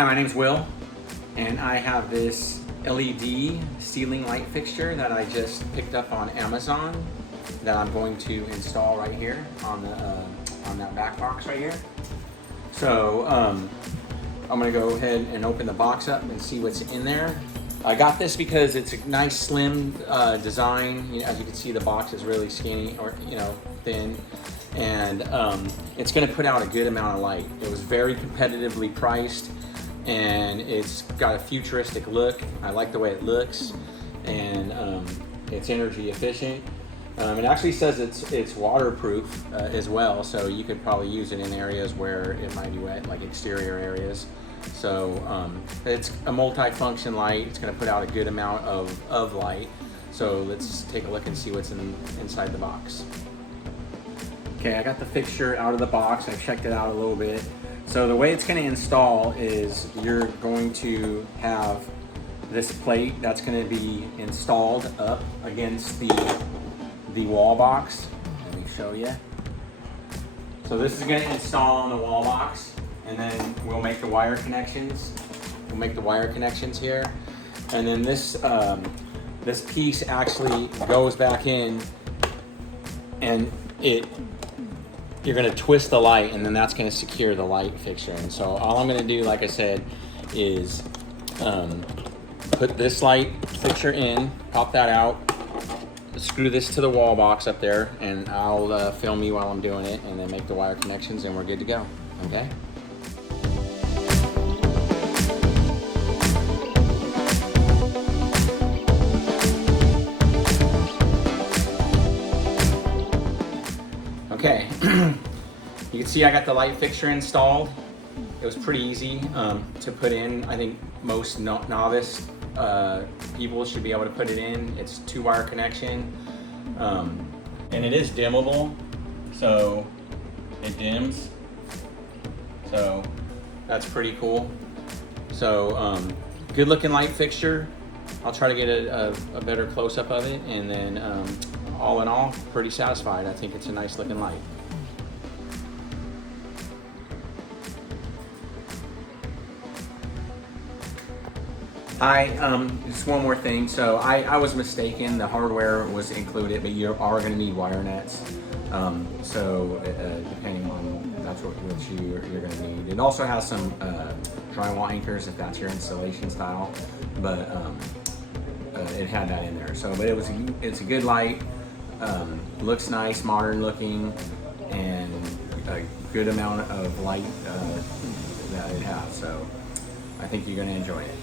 Hi, my name's Will, and I have this LED ceiling light fixture that I just picked up on Amazon that I'm going to install right here on that back box right here. So I'm gonna go ahead and open the box up and see what's in there. I got this because it's a nice slim design. As you can see, the box is really skinny, or thin, and it's going to put out a good amount of light. It was very competitively priced, and it's got a futuristic look. I like the way it looks, and it's energy efficient. It actually says it's waterproof as well, so you could probably use it in areas where it might be wet, like exterior areas. So it's a multi-function light. It's going to put out a good amount of light. So let's take a look and see what's inside the box. Okay, I got the fixture out of the box. I checked it out a little bit. So the way it's going to install is you're going to have this plate that's going to be installed up against the wall box. Let me show you. So this is going to install on the wall box, and then we'll make the wire connections. We'll make the wire connections here, and then this piece actually goes back in, and you're going to twist the light, and then that's going to secure the light fixture. And so all I'm going to do, like I said, is put this light fixture in, pop that out, screw this to the wall box up there, and I'll film you while I'm doing it, and then make the wire connections, and we're good to go. Okay. Okay, you can see I got the light fixture installed. It was pretty easy to put in. I think most novice people should be able to put it in. It's 2-wire connection, and it is dimmable, so it dims. So that's pretty cool. So good looking light fixture. I'll try to get a better close-up of it, and then all in all, pretty satisfied. I think it's a nice looking light. Hi, just one more thing. So I was mistaken. The hardware was included, but you are going to need wire nets. Depending on that's what you're going to need. It also has some drywall anchors if that's your installation style, but it had that in there. So, but it's a good light. Looks nice, modern looking, and a good amount of light that it has. So I think you're going to enjoy it.